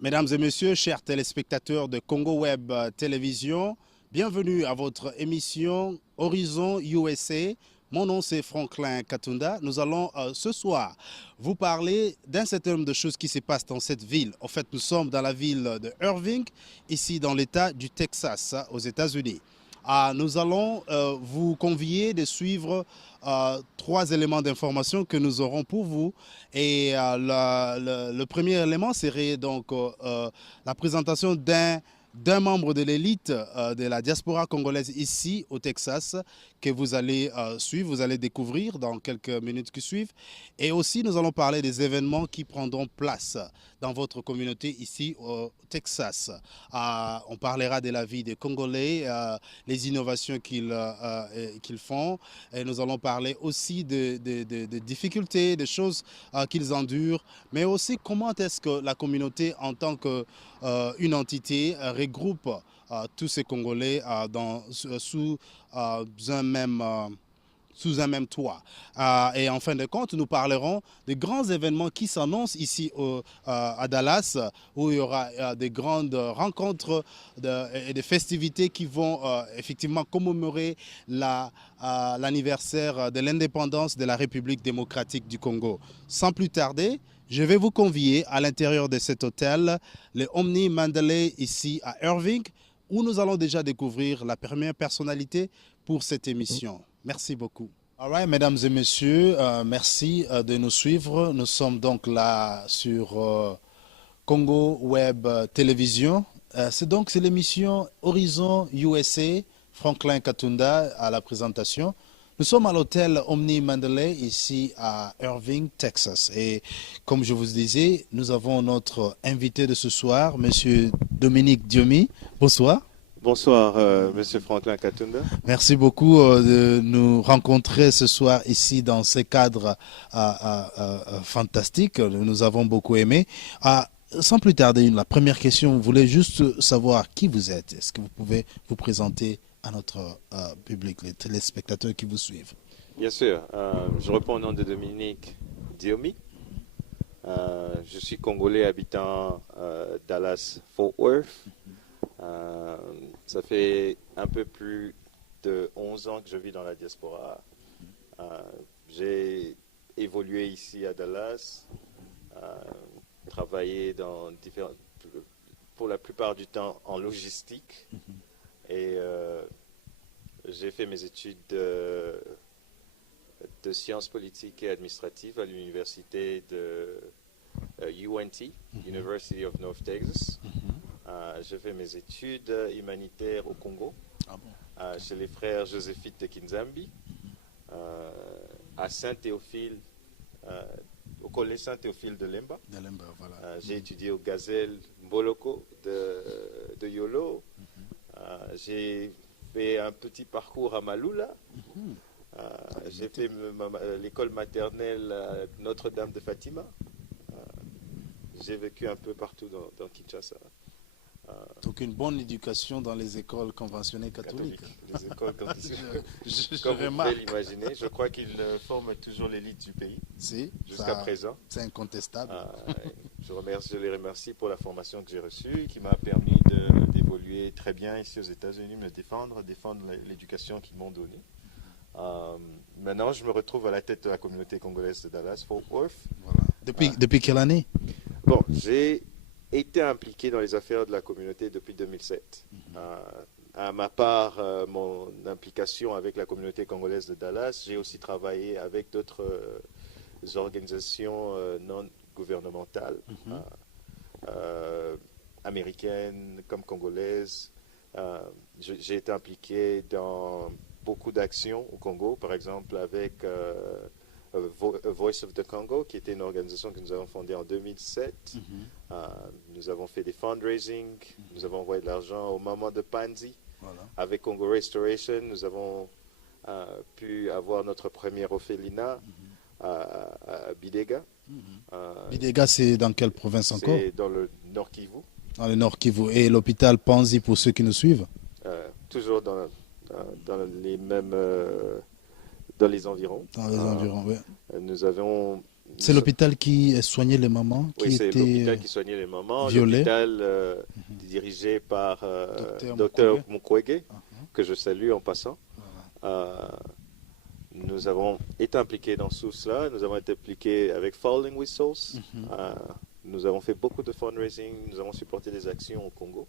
Mesdames et messieurs, chers téléspectateurs de Congo Web Télévision, bienvenue à votre émission Horizon USA. Mon nom c'est Franklin Katunda. Nous allons ce soir vous parler d'un certain nombre de choses qui se passent dans cette ville. En fait, nous sommes dans la ville de Irving, ici dans l'État du Texas, aux États-Unis. Nous allons vous convier de suivre trois éléments d'information que nous aurons pour vous. Et le premier élément serait donc la présentation d'un membre de l'élite de la diaspora congolaise ici au Texas que vous allez suivre, vous allez découvrir dans quelques minutes qui suivent. Et aussi, nous allons parler des événements qui prendront place dans votre communauté ici au Texas. On parlera de la vie des Congolais, les innovations qu'ils font. Et nous allons parler aussi de difficultés, des choses qu'ils endurent, mais aussi comment est-ce que la communauté en tant qu'une entité regroupe tous ces Congolais sous un même toit. Et en fin de compte, nous parlerons des grands événements qui s'annoncent ici à Dallas, où il y aura des grandes rencontres et des festivités qui vont effectivement commémorer l'anniversaire de l'indépendance de la République démocratique du Congo. Sans plus tarder, je vais vous convier à l'intérieur de cet hôtel, le Omni Mandalay ici à Irving, où nous allons déjà découvrir la première personnalité pour cette émission. Merci beaucoup. All right, mesdames et messieurs, merci de nous suivre. Nous sommes donc là sur Congo Web Télévision. C'est l'émission Horizon USA, Franklin Katunda à la présentation. Nous sommes à l'hôtel Omni Mandalay ici à Irving, Texas. Et comme je vous disais, nous avons notre invité de ce soir, Monsieur Dominique Diomi. Bonsoir. Bonsoir, Monsieur Franklin Katunda. Merci beaucoup de nous rencontrer ce soir ici dans ce cadre fantastique. Nous avons beaucoup aimé. Sans plus tarder, la première question, vous voulez juste savoir qui vous êtes. Est-ce que vous pouvez vous présenter à notre public, les téléspectateurs qui vous suivent? Bien sûr, je réponds au nom de Dominique Diomi. Je suis congolais habitant Dallas-Fort Worth. Ça fait un peu plus de 11 ans que je vis dans la diaspora. J'ai évolué ici à Dallas, travaillé pour la plupart du temps en logistique. Et j'ai fait mes études de sciences politiques et administratives à l'université de UNT, University of North Texas. J'ai fait mes études humanitaires au Congo, chez les frères Joséphites de Kinzambi, à Saint-Théophile, au collège Saint-Théophile de Lemba. Voilà. J'ai étudié au Gazelle Mboloko de Yolo. J'ai fait un petit parcours à Maloula. J'ai fait l'école maternelle à Notre-Dame de Fatima. J'ai vécu un peu partout dans Kinshasa. Donc une bonne éducation dans les écoles conventionnelles catholiques. Les écoles conventionnelles. je Comme vous remarque. pouvez l'imaginer, je crois qu'ils forment toujours l'élite du pays jusqu'à présent. C'est incontestable. Je les remercie pour la formation que j'ai reçue, qui m'a permis d'évoluer très bien ici aux États-Unis, me défendre l'éducation qu'ils m'ont donnée. Maintenant, je me retrouve à la tête de la communauté congolaise de Dallas-Fort Worth. Voilà. Depuis quelle année? Bon, j'ai été impliqué dans les affaires de la communauté depuis 2007. À ma part, mon implication avec la communauté congolaise de Dallas, j'ai aussi travaillé avec d'autres organisations non gouvernementales, américaines comme congolaises. J'ai été impliqué dans beaucoup d'actions au Congo, par exemple avec Voice of the Congo, qui était une organisation que nous avons fondée en 2007. Nous avons fait des fundraising, nous avons envoyé de l'argent aux mamans de Panzi. Voilà. Avec Congo Restoration, nous avons pu avoir notre première orphelinat à Bidega. Bidega, c'est dans quelle province encore? C'est dans le Nord Kivu. Dans le Nord Kivu. Et l'hôpital Panzi, pour ceux qui nous suivent? Toujours dans les mêmes... dans les environs. Dans les environs, oui. Nous avons C'est l'hôpital qui soignait les mamans Oui, qui c'est étaient l'hôpital qui soignait les mamans, violées. l'hôpital dirigé par Docteur Dr Mukwege. Mukwege, Mhm. que je salue en passant. Voilà. Euh, Nous avons été impliqués dans tout cela. Nous avons été impliqués avec Falling Whistles. Mhm. Nous avons fait beaucoup de fundraising. Nous avons supporté des actions au Congo.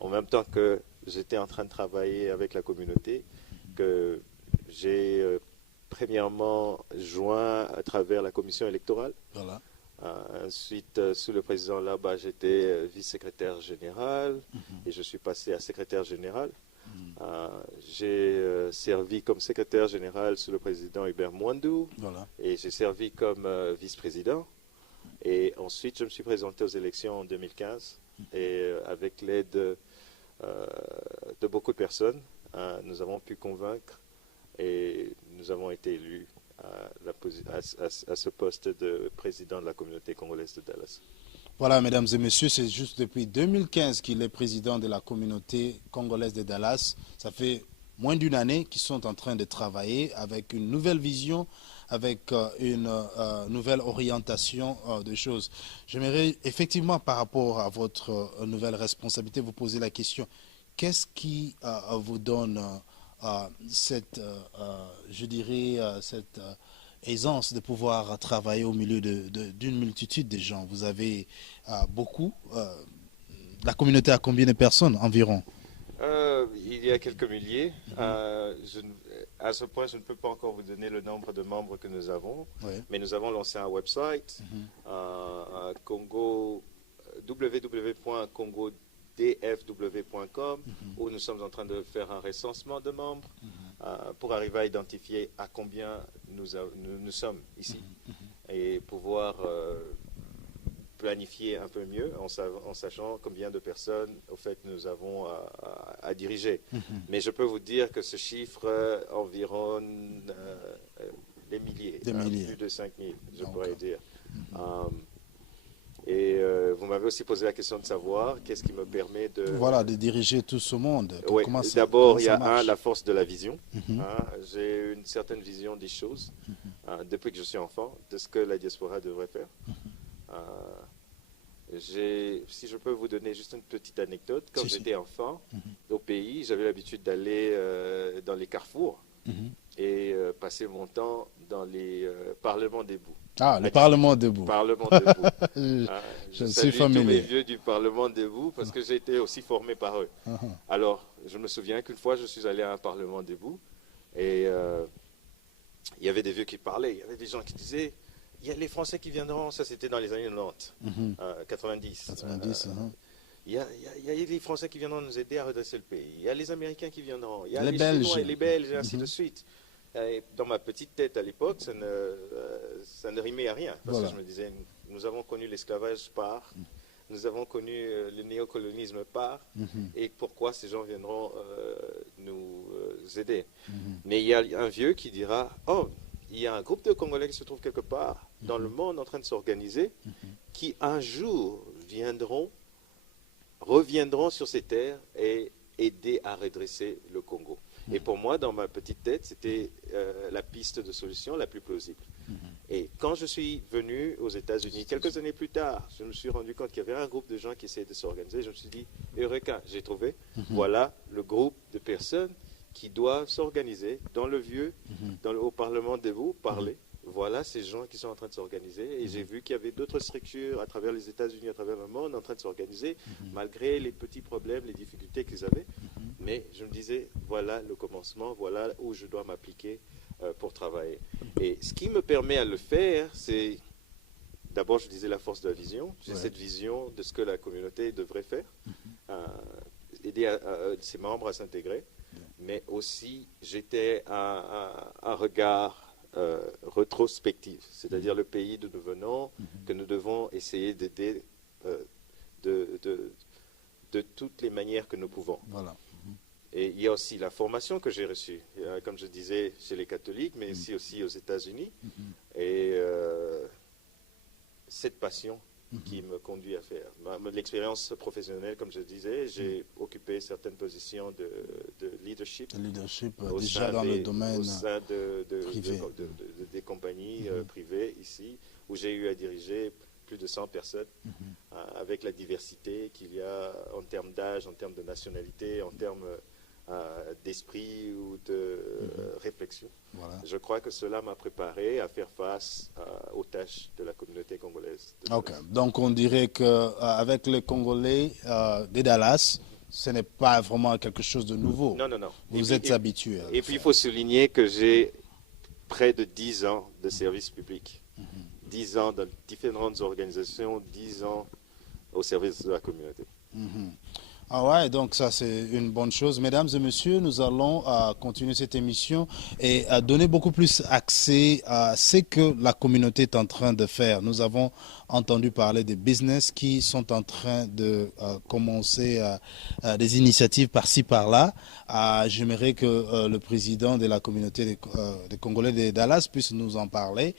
En même temps que j'étais en train de travailler avec la communauté, que j'ai premièrement joint à travers la commission électorale. Voilà. Ensuite, sous le président là-bas, j'étais vice-secrétaire général et je suis passé à secrétaire général. J'ai servi comme secrétaire général sous le président Hubert Mwandou Voilà. et j'ai servi comme vice-président. Et ensuite, je me suis présenté aux élections en 2015 et avec l'aide de beaucoup de personnes, nous avons pu convaincre et nous avons été élus à ce poste de président de la communauté congolaise de Dallas. Voilà, mesdames et messieurs, c'est juste depuis 2015 qu'il est président de la communauté congolaise de Dallas. Ça fait moins d'une année qu'ils sont en train de travailler avec une nouvelle vision, avec une nouvelle orientation de choses. J'aimerais effectivement, par rapport à votre nouvelle responsabilité, vous poser la question, qu'est-ce qui vous donne cette, je dirais, cette aisance de pouvoir travailler au milieu d'une multitude de gens? Vous avez beaucoup. La communauté a combien de personnes environ? Il y a quelques milliers. À ce point, je ne peux pas encore vous donner le nombre de membres que nous avons, Oui. mais nous avons lancé un website, Congo, www.congodfw.com, où nous sommes en train de faire un recensement de membres pour arriver à identifier à combien nous sommes ici et pouvoir planifier un peu mieux en sachant combien de personnes au fait nous avons à diriger. Mais je peux vous dire que ce chiffre environne des milliers, plus de 5000, je pourrais dire. Vous m'avez aussi posé la question de savoir qu'est-ce qui me permet de... Voilà, de diriger tout ce monde. Oui, d'abord, il y a la force de la vision. J'ai une certaine vision des choses depuis que je suis enfant, de ce que la diaspora devrait faire. Si je peux vous donner juste une petite anecdote, quand j'étais enfant au pays, j'avais l'habitude d'aller dans les carrefours et passer mon temps dans les parlements debout. Ah, le Parlement debout. Parlement debout. Je salue suis familier. tous mes vieux du Parlement debout parce que j'ai été aussi formé par eux. Alors, je me souviens qu'une fois, je suis allé à un Parlement debout et il y avait des vieux qui parlaient, il y avait des gens qui disaient il y a les Français qui viendront, ça c'était dans les années 90, 90. 90, il y a les Français qui viendront nous aider à redresser le pays. Il y a les Américains qui viendront. Il y a Les les Belges. Chinois et les Belges, et ainsi de suite. Et dans ma petite tête à l'époque, ça ne rimait à rien. Parce que je me disais, nous avons connu l'esclavage par, nous avons connu le néocolonisme par, et pourquoi ces gens viendront nous aider. Mais il y a un vieux qui dira, oh, il y a un groupe de Congolais qui se trouve quelque part dans le monde en train de s'organiser, qui un jour reviendront sur ces terres et aider à redresser le Congo. Et pour moi, dans ma petite tête, c'était la piste de solution la plus plausible. Et quand je suis venu aux États-Unis, quelques années plus tard, je me suis rendu compte qu'il y avait un groupe de gens qui essayaient de s'organiser. Je me suis dit, Eureka, j'ai trouvé, voilà le groupe de personnes qui doivent s'organiser dans le vieux, au Parlement debout, parler. Voilà ces gens qui sont en train de s'organiser. Et j'ai vu qu'il y avait d'autres structures à travers les États-Unis, à travers le monde, en train de s'organiser, malgré les petits problèmes, les difficultés qu'ils avaient. Mais je me disais, voilà le commencement, voilà où je dois m'appliquer pour travailler. Et ce qui me permet à le faire, c'est, d'abord, je disais la force de la vision. J'ai cette vision de ce que la communauté devrait faire, aider ses membres à s'intégrer. Mais aussi, j'étais un regard rétrospectif, c'est-à-dire le pays d'où nous venons, que nous devons essayer d'aider de toutes les manières que nous pouvons. Voilà. Et il y a aussi la formation que j'ai reçue, comme je disais, chez les catholiques, mais aussi aux États-Unis. Et cette passion qui me conduit à faire. L'expérience professionnelle, comme je disais, j'ai occupé certaines positions de leadership. Le leadership déjà dans le domaine au sein privé. des compagnies privées ici, où j'ai eu à diriger plus de 100 personnes, avec la diversité qu'il y a en termes d'âge, en termes de nationalité, en termes d'esprit ou de réflexion. Voilà. Je crois que cela m'a préparé à faire face aux tâches de la communauté congolaise. Ok, donc on dirait qu'avec les Congolais de Dallas, ce n'est pas vraiment quelque chose de nouveau. Non, non, non. Vous êtes habitué à le Et puis il faire. faut souligner que j'ai près de 10 ans de service public. 10 ans dans différentes organisations, 10 ans au service de la communauté. Ah ouais, donc ça c'est une bonne chose. Mesdames et messieurs, nous allons continuer cette émission et donner beaucoup plus accès à ce que la communauté est en train de faire. Nous avons entendu parler des business qui sont en train de commencer des initiatives par-ci par-là. J'aimerais que le président de la communauté des Congolais de Dallas puisse nous en parler.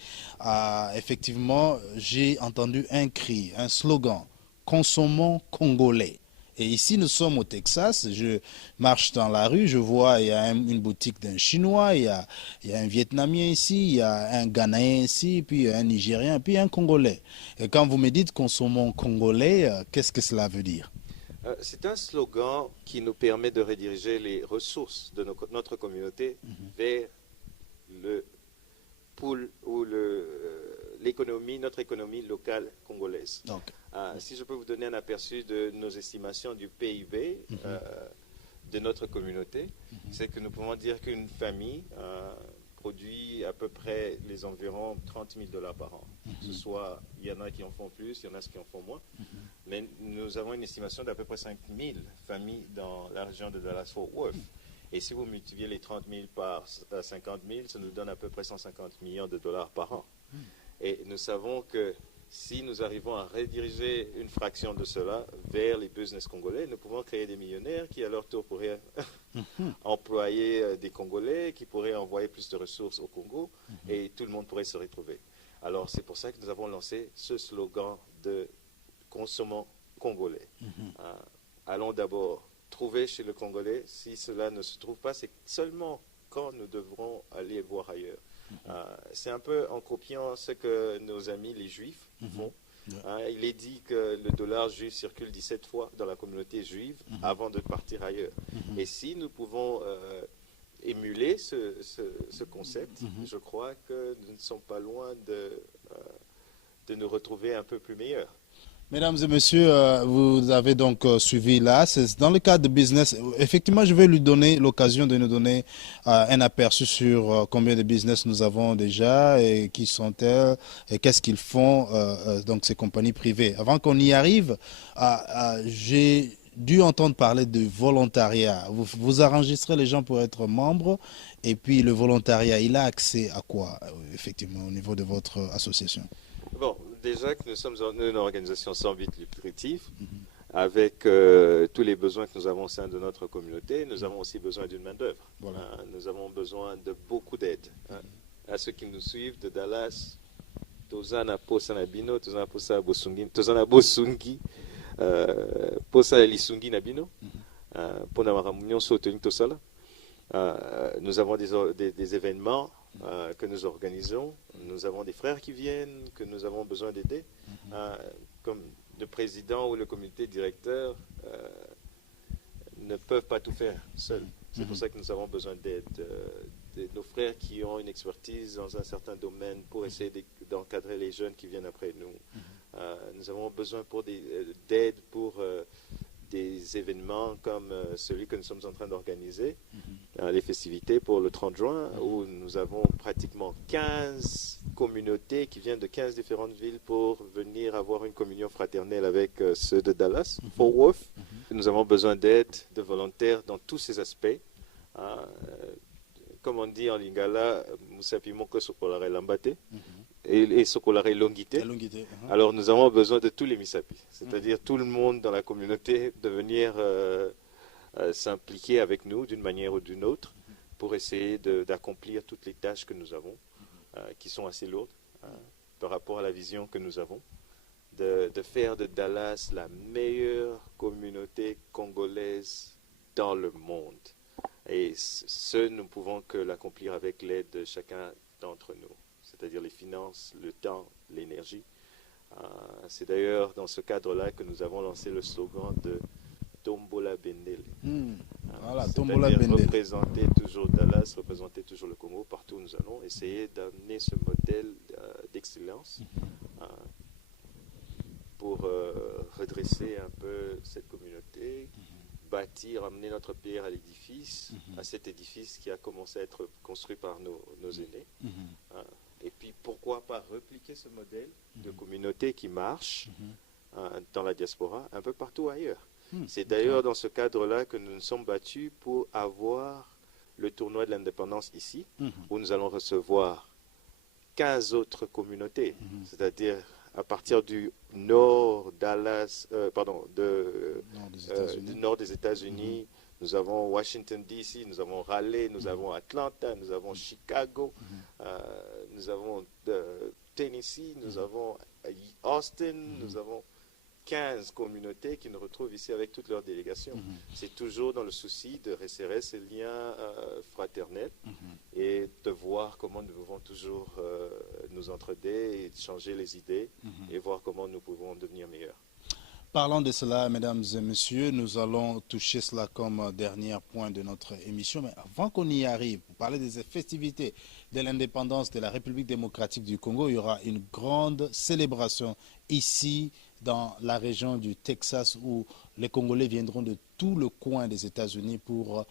Effectivement, j'ai entendu un cri, un slogan, consommons congolais. Et ici, nous sommes au Texas. Je marche dans la rue, je vois, il y a une boutique d'un Chinois, il y a un Vietnamien ici, il y a un Ghanéen ici, puis un Nigérien, puis un Congolais. Et quand vous me dites consommons congolais, qu'est-ce que cela veut dire? C'est un slogan qui nous permet de rediriger les ressources de notre communauté vers le pool ou l'économie, notre économie locale congolaise. Donc, si je peux vous donner un aperçu de nos estimations du PIB de notre communauté, c'est que nous pouvons dire qu'une famille produit à peu près les environs 30 000 dollars par an. Ce soit, il y en a qui en font plus, il y en a qui en font moins. Mais nous avons une estimation d'à peu près 5 000 familles dans la région de Dallas-Fort Worth. Et si vous multipliez les 30 000 par 50 000, ça nous donne à peu près 150 millions de dollars par an. Et nous savons que si nous arrivons à rediriger une fraction de cela vers les business congolais, nous pouvons créer des millionnaires qui, à leur tour, pourraient employer des Congolais, qui pourraient envoyer plus de ressources au Congo, et tout le monde pourrait se retrouver. Alors, c'est pour ça que nous avons lancé ce slogan de « Consommons congolais ». Allons d'abord trouver chez le Congolais. Si cela ne se trouve pas, c'est seulement quand nous devrons aller voir ailleurs. C'est un peu en copiant ce que nos amis les Juifs font. Il est dit que le dollar juif circule 17 fois dans la communauté juive avant de partir ailleurs. Et si nous pouvons émuler ce concept, je crois que nous ne sommes pas loin de nous retrouver un peu plus meilleurs. mesdames et messieurs, vous avez donc suivi là. C'est dans le cadre de business. Effectivement, je vais lui donner l'occasion de nous donner un aperçu sur combien de business nous avons déjà et qui sont-elles et qu'est-ce qu'ils font, donc ces compagnies privées. Avant qu'on y arrive, j'ai dû entendre parler de volontariat. Vous enregistrez les gens pour être membres et puis le volontariat, il a accès à quoi, effectivement, au niveau de votre association? Bon, déjà que nous sommes une organisation sans but lucratif, avec tous les besoins que nous avons au sein de notre communauté, nous avons aussi besoin d'une main-d'œuvre. Voilà. Nous avons besoin de beaucoup d'aide. À ceux qui nous suivent de Dallas, Tozana Posa Nabino, Tozana Posa Bosungi, Tozana Bosungi, Posa Lisungi Nabino, Pona Maramunion Sotening Tosala. Nous avons des événements que nous organisons. Nous avons des frères qui viennent, que nous avons besoin d'aider. Comme le président ou le comité directeur ne peuvent pas tout faire seuls. C'est pour ça que nous avons besoin d'aide. De nos frères qui ont une expertise dans un certain domaine pour essayer d'encadrer les jeunes qui viennent après nous. Nous avons besoin d'aide pour des événements comme celui que nous sommes en train d'organiser, les festivités pour le 30 juin, où nous avons pratiquement 15 communautés qui viennent de 15 différentes villes pour venir avoir une communion fraternelle avec ceux de Dallas, Fort Worth. Nous avons besoin d'aide, de volontaires dans tous ces aspects. Comme on dit en lingala, Musapimoko Sokolare Lambate. Et Sokolare Longité. Alors nous avons besoin de tous les Misapi, c'est-à-dire tout le monde dans la communauté de venir s'impliquer avec nous d'une manière ou d'une autre pour essayer d'accomplir toutes les tâches que nous avons, qui sont assez lourdes par rapport à la vision que nous avons, de faire de Dallas la meilleure communauté congolaise dans le monde. Et ce, nous pouvons que l'accomplir avec l'aide de chacun d'entre nous. c'est-à-dire les finances, le temps, l'énergie. C'est d'ailleurs dans ce cadre-là que nous avons lancé le slogan de Tombola Bendele. Voilà, C'est-à-dire Tombola Bendele. représenter toujours Dallas, représenter toujours le Congo partout où nous allons, essayer d'amener ce modèle d'excellence pour redresser un peu cette communauté, bâtir, amener notre pierre à l'édifice, à cet édifice qui a commencé à être construit par nos aînés. Et puis pourquoi pas repliquer ce modèle de communauté qui marche dans la diaspora un peu partout ailleurs. C'est d'ailleurs dans ce cadre-là que nous nous sommes battus pour avoir le tournoi de l'indépendance ici, où nous allons recevoir 15 autres communautés, c'est-à-dire à partir du nord Dallas, du nord des États-Unis. Nous avons Washington DC, nous avons Raleigh, nous avons Atlanta, nous avons Chicago, nous avons Tennessee, nous avons Austin, nous avons 15 communautés qui nous retrouvent ici avec toutes leurs délégations. C'est toujours dans le souci de resserrer ces liens fraternels et de voir comment nous pouvons toujours nous entraider et changer les idées et voir comment nous pouvons devenir meilleurs. Parlant de cela, mesdames et messieurs, nous allons toucher cela comme dernier point de notre émission. Mais avant qu'on y arrive, pour parler des festivités de l'indépendance de la République démocratique du Congo, il y aura une grande célébration ici dans la région du Texas où les Congolais viendront de tout le coin des États-Unis pour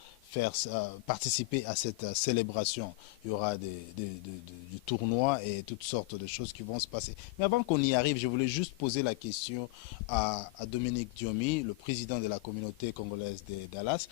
participer à cette célébration. Il y aura du tournoi et toutes sortes de choses qui vont se passer. Mais avant qu'on y arrive, je voulais juste poser la question à Dominique Diomi, le président de la communauté congolaise de Dallas.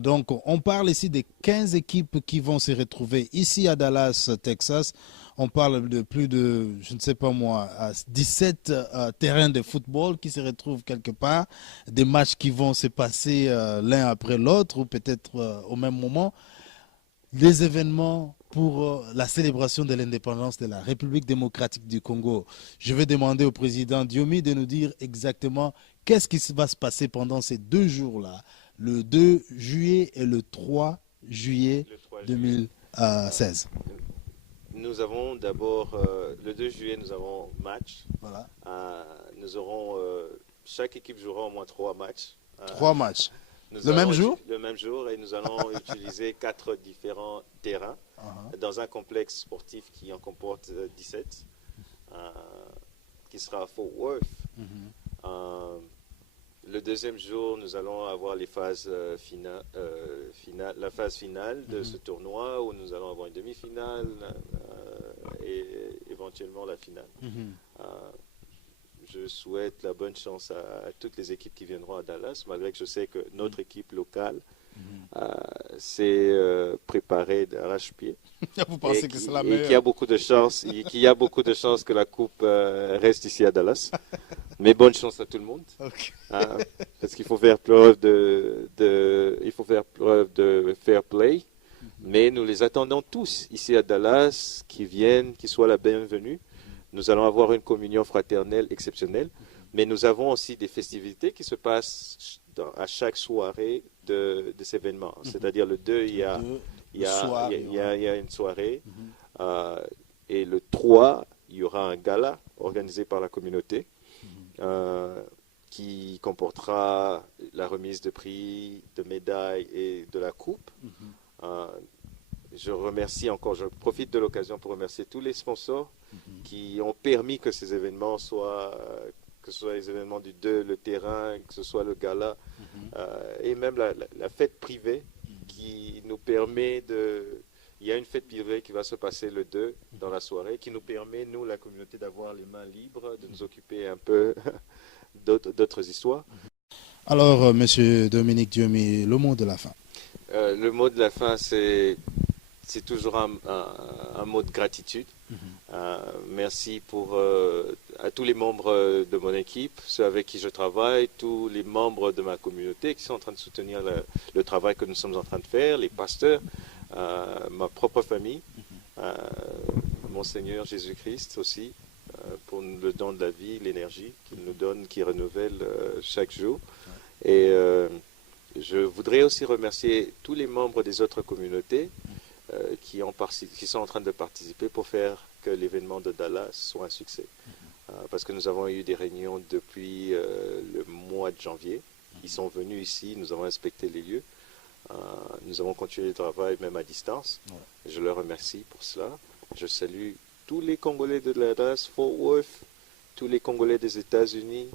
Donc, on parle ici des 15 équipes qui vont se retrouver ici à Dallas, Texas. On parle de plus de, je ne sais pas moi, 17 terrains de football qui se retrouvent quelque part, des matchs qui vont se passer l'un après l'autre ou peut-être au même moment, des événements pour la célébration de l'indépendance de la République démocratique du Congo. Je vais demander au président Diomi de nous dire exactement qu'est-ce qui va se passer pendant ces 2 jours-là, le 2 juillet et le 3 juillet 2016. Nous avons d'abord, le 2 juillet, nous avons match. Voilà. Nous aurons, chaque équipe jouera au moins 3 matchs. 3 matchs. Le même jour? Le même jour, et nous allons utiliser 4 différents terrains dans un complexe sportif qui en comporte 17, qui sera à Fort Worth. Le deuxième jour, nous allons avoir les phases la phase finale de ce tournoi où nous allons avoir une demi-finale et éventuellement la finale. Je souhaite la bonne chance à toutes les équipes qui viendront à Dallas, malgré que je sais que notre équipe locale s'est préparée d'arrache-pied. Vous pensez que c'est la meilleure? Et qu'il y a beaucoup de chances, que la coupe reste ici à Dallas. Mais bonne chance à tout le monde. Okay. Parce qu'il faut faire preuve de fair play. Mais nous les attendons tous ici à Dallas, qui viennent, qui soient la bienvenue. Nous allons avoir une communion fraternelle exceptionnelle. Mais nous avons aussi des festivités qui se passent à chaque soirée de ces événements. C'est-à-dire le 2, il y a une soirée. Et le 3, il y aura un gala organisé par la communauté. Qui comportera la remise de prix, de médailles et de la coupe. Je profite de l'occasion pour remercier tous les sponsors qui ont permis que ces événements soient, que ce soit les événements du 2, le terrain, que ce soit le gala, et même la fête privée qui nous permet de... Il y a une fête privée qui va se passer le 2 dans la soirée, qui nous permet, nous, la communauté, d'avoir les mains libres, de nous occuper un peu d'autres histoires. Alors, Monsieur Dominique Diomi, le mot de la fin. Le mot de la fin, c'est toujours un mot de gratitude. Merci à tous les membres de mon équipe, ceux avec qui je travaille, tous les membres de ma communauté qui sont en train de soutenir le travail que nous sommes en train de faire, les pasteurs, ma propre famille, mon Seigneur Jésus-Christ aussi, pour le don de la vie, l'énergie qu'il nous donne, qui renouvelle chaque jour. Et je voudrais aussi remercier tous les membres des autres communautés qui sont en train de participer pour faire que l'événement de Dallas soit un succès. Parce que nous avons eu des réunions depuis le mois de janvier. Ils sont venus ici, nous avons inspecté les lieux. Nous avons continué le travail même à distance. Ouais. Je leur remercie pour cela. Je salue tous les Congolais de Dallas, Fort Worth, tous les Congolais des États-Unis,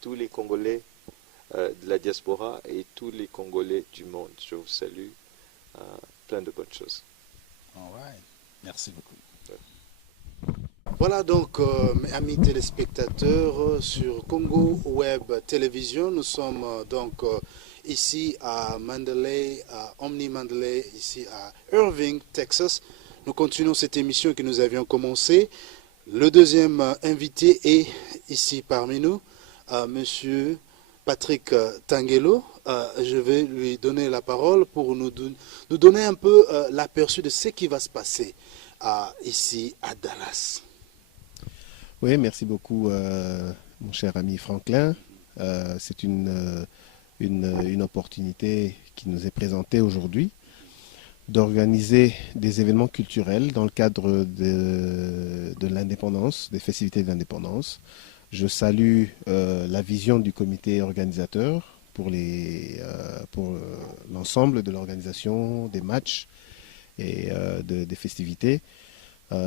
tous les Congolais de la diaspora et tous les Congolais du monde. Je vous salue. Plein de bonnes choses. All right. Merci beaucoup. Voilà donc, mes amis téléspectateurs sur Congo Web Télévision. Nous sommes donc ici à Mandalay, à Omni Mandalay, ici à Irving, Texas. Nous continuons cette émission que nous avions commencée. Le deuxième invité est ici parmi nous, Monsieur Patrick Tangelo. Je vais lui donner la parole pour nous donner un peu l'aperçu de ce qui va se passer ici à Dallas. Oui, merci beaucoup, mon cher ami Franklin. C'est une opportunité qui nous est présentée aujourd'hui d'organiser des événements culturels dans le cadre de l'indépendance, des festivités de l'indépendance. Je salue la vision du comité organisateur pour l'ensemble de l'organisation des matchs et des festivités.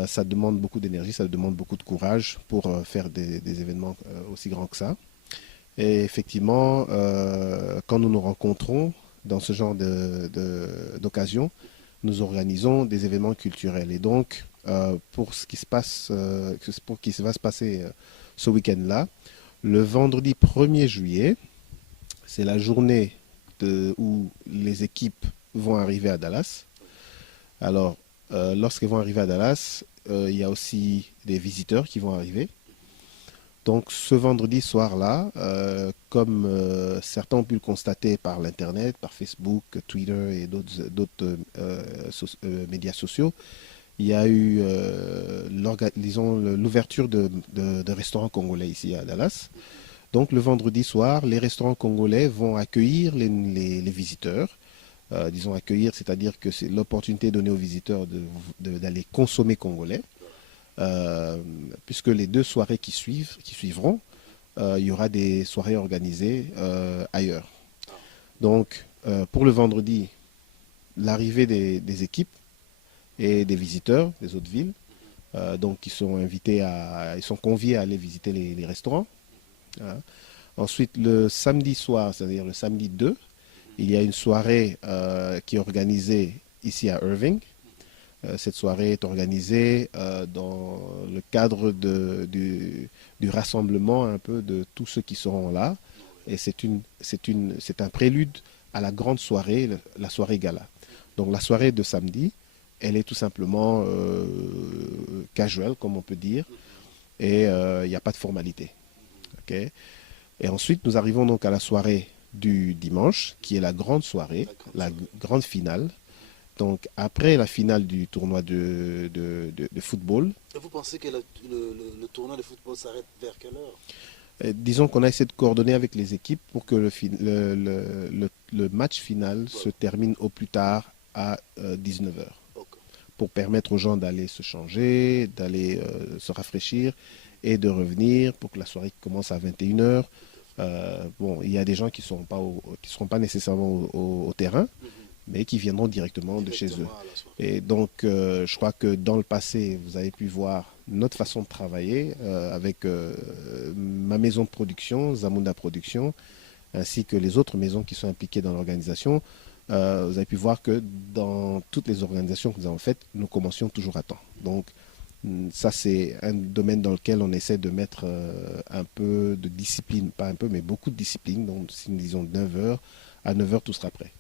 Ça demande beaucoup d'énergie, ça demande beaucoup de courage pour faire des événements aussi grands que ça. Et effectivement, quand nous nous rencontrons dans ce genre d'occasion, nous organisons des événements culturels. Et donc, pour ce qui va se passer ce week-end-là, le vendredi 1er juillet, c'est la journée où les équipes vont arriver à Dallas. Alors, lorsqu'ils vont arriver à Dallas, il y a aussi des visiteurs qui vont arriver. Donc ce vendredi soir-là, comme certains ont pu le constater par l'Internet, par Facebook, Twitter et d'autres médias sociaux, il y a eu l'ouverture de restaurants congolais ici à Dallas. Donc le vendredi soir, les restaurants congolais vont accueillir les visiteurs. Disons accueillir, c'est-à-dire que c'est l'opportunité donnée aux visiteurs d'aller consommer congolais. Puisque les 2 soirées qui suivront, il y aura des soirées organisées ailleurs. Donc, pour le vendredi, l'arrivée des équipes et des visiteurs des autres villes, donc ils sont conviés à aller visiter les restaurants. Ensuite, le samedi soir, c'est-à-dire le samedi 2, il y a une soirée qui est organisée ici à Irving. Cette soirée est organisée dans le cadre du rassemblement un peu de tous ceux qui seront là. Et c'est un prélude à la grande soirée, la soirée gala. Donc la soirée de samedi, elle est tout simplement casual, comme on peut dire. Et il n'y a pas de formalité. Okay. Et ensuite, nous arrivons donc à la soirée du dimanche, qui est la grande soirée, la grande finale. Donc, après la finale du tournoi de football. Et vous pensez que le tournoi de football s'arrête vers quelle heure? Disons qu'on a essayé de coordonner avec les équipes pour que le match final se termine au plus tard à 19h. Okay. Pour permettre aux gens d'aller se changer, d'aller se rafraîchir et de revenir pour que la soirée commence à 21h. Bon, il y a des gens qui ne seront pas nécessairement au terrain, mais qui viendront directement de chez eux. Et donc, je crois que dans le passé, vous avez pu voir notre façon de travailler avec ma maison de production, Zamunda Production, ainsi que les autres maisons qui sont impliquées dans l'organisation. Vous avez pu voir que dans toutes les organisations que nous avons faites, nous commencions toujours à temps. Donc, ça, c'est un domaine dans lequel on essaie de mettre un peu de discipline, pas un peu, mais beaucoup de discipline. Donc, si nous disons 9h, à 9h, tout sera prêt.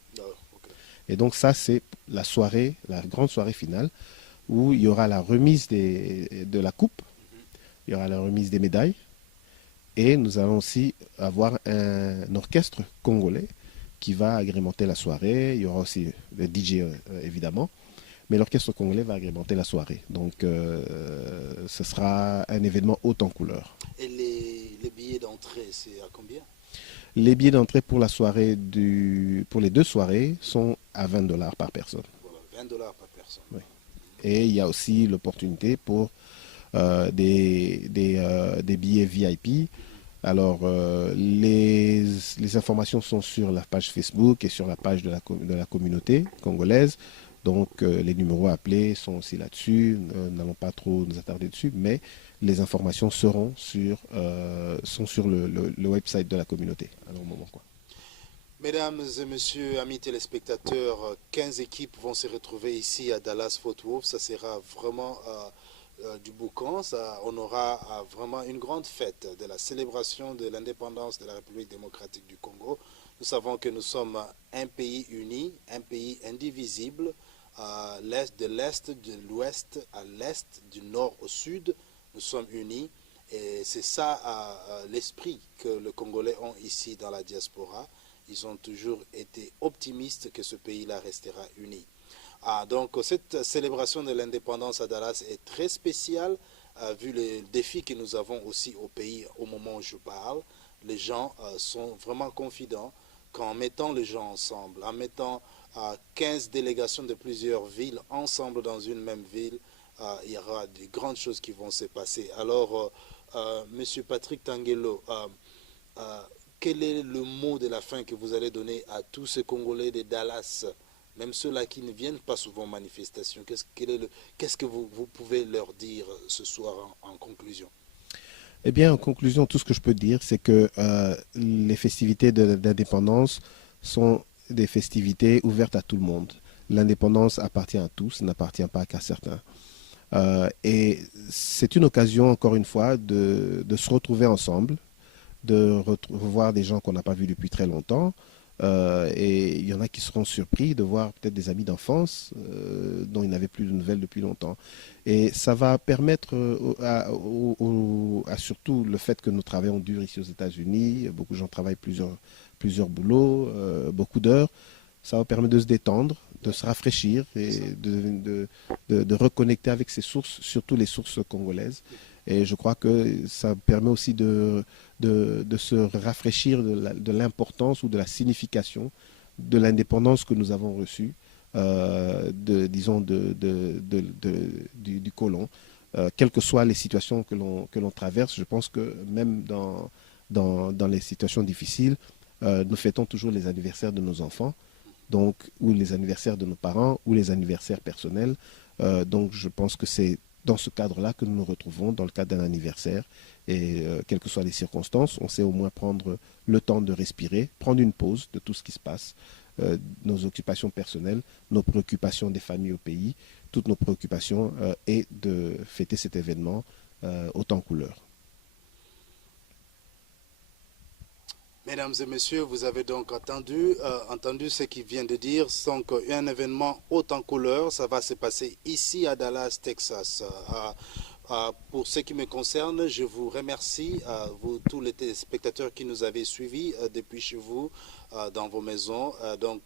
Et donc ça, c'est la soirée, la grande soirée finale, où il y aura la remise de la coupe, il y aura la remise des médailles, et nous allons aussi avoir un orchestre congolais qui va agrémenter la soirée. Il y aura aussi le DJ, évidemment, mais l'orchestre congolais va agrémenter la soirée. Donc ce sera un événement haut en couleur. Et les billets d'entrée, c'est à combien? Les billets d'entrée pour la soirée pour les 2 soirées sont à $20 par personne. Voilà, $20 par personne. Oui. Et il y a aussi l'opportunité pour des billets VIP. Alors, les informations sont sur la page Facebook et sur la page de la communauté congolaise. Donc, les numéros à appeler sont aussi là-dessus. Nous n'allons pas trop nous attarder dessus, mais les informations sont sur le website de la communauté à un moment, quoi. Mesdames et messieurs, amis téléspectateurs, 15 équipes vont se retrouver ici à Dallas-Fort Worth. Ça sera vraiment du boucan. On aura vraiment une grande fête de la célébration de l'indépendance de la République démocratique du Congo. Nous savons que nous sommes un pays uni, un pays indivisible, de l'Est, de l'Ouest à l'Est, du Nord au Sud. Nous sommes unis et c'est ça l'esprit que les Congolais ont ici dans la diaspora. Ils ont toujours été optimistes que ce pays-là restera uni. Donc cette célébration de l'indépendance à Dallas est très spéciale, vu les défis que nous avons aussi au pays au moment où je parle. Les gens sont vraiment confidents qu'en mettant les gens ensemble, en mettant 15 délégations de plusieurs villes ensemble dans une même ville, il y aura de grandes choses qui vont se passer. Alors, Monsieur Patrick Tangelo, quel est le mot de la fin que vous allez donner à tous ces Congolais de Dallas, même ceux-là qui ne viennent pas souvent aux manifestations? Qu'est-ce que vous pouvez leur dire ce soir en conclusion? Eh bien, en conclusion, tout ce que je peux dire, c'est que les festivités d'indépendance sont des festivités ouvertes à tout le monde. L'indépendance appartient à tous, n'appartient pas qu'à certains. Et c'est une occasion, encore une fois, de se retrouver ensemble, de revoir des gens qu'on n'a pas vus depuis très longtemps. Et il y en a qui seront surpris de voir peut-être des amis d'enfance dont ils n'avaient plus de nouvelles depuis longtemps. Et ça va permettre à surtout le fait que nous travaillons dur ici aux États-Unis, beaucoup de gens travaillent plusieurs boulots, beaucoup d'heures. Ça va permettre de se détendre, de se rafraîchir et de reconnecter avec ses sources, surtout les sources congolaises. Et je crois que ça permet aussi de se rafraîchir de l'importance ou de la signification de l'indépendance que nous avons reçue, disons, du colon. Quelles que soient les situations que l'on traverse, je pense que même dans les situations difficiles, nous fêtons toujours les anniversaires de nos enfants, donc, ou les anniversaires de nos parents, ou les anniversaires personnels. Donc, je pense que c'est dans ce cadre-là que nous nous retrouvons, dans le cadre d'un anniversaire. Et quelles que soient les circonstances, on sait au moins prendre le temps de respirer, prendre une pause de tout ce qui se passe, nos occupations personnelles, nos préoccupations des familles au pays, toutes nos préoccupations, et de fêter cet événement autant couleur. Mesdames et messieurs, vous avez donc entendu ce qu'il vient de dire. Donc, un événement haut en couleur, ça va se passer ici à Dallas, Texas. Pour ce qui me concerne, je vous remercie, vous tous les téléspectateurs qui nous avez suivis depuis chez vous, dans vos maisons. Donc,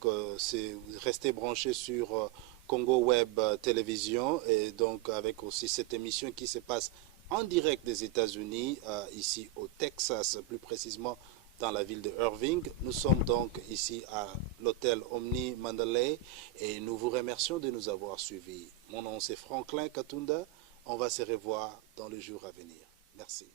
restez branchés sur Congo Web Télévision, et donc avec aussi cette émission qui se passe en direct des États-Unis, ici au Texas, plus précisément dans la ville de Irving. Nous sommes donc ici à l'hôtel Omni Mandalay et nous vous remercions de nous avoir suivis. Mon nom c'est Franklin Katunda. On va se revoir dans les jours à venir. Merci.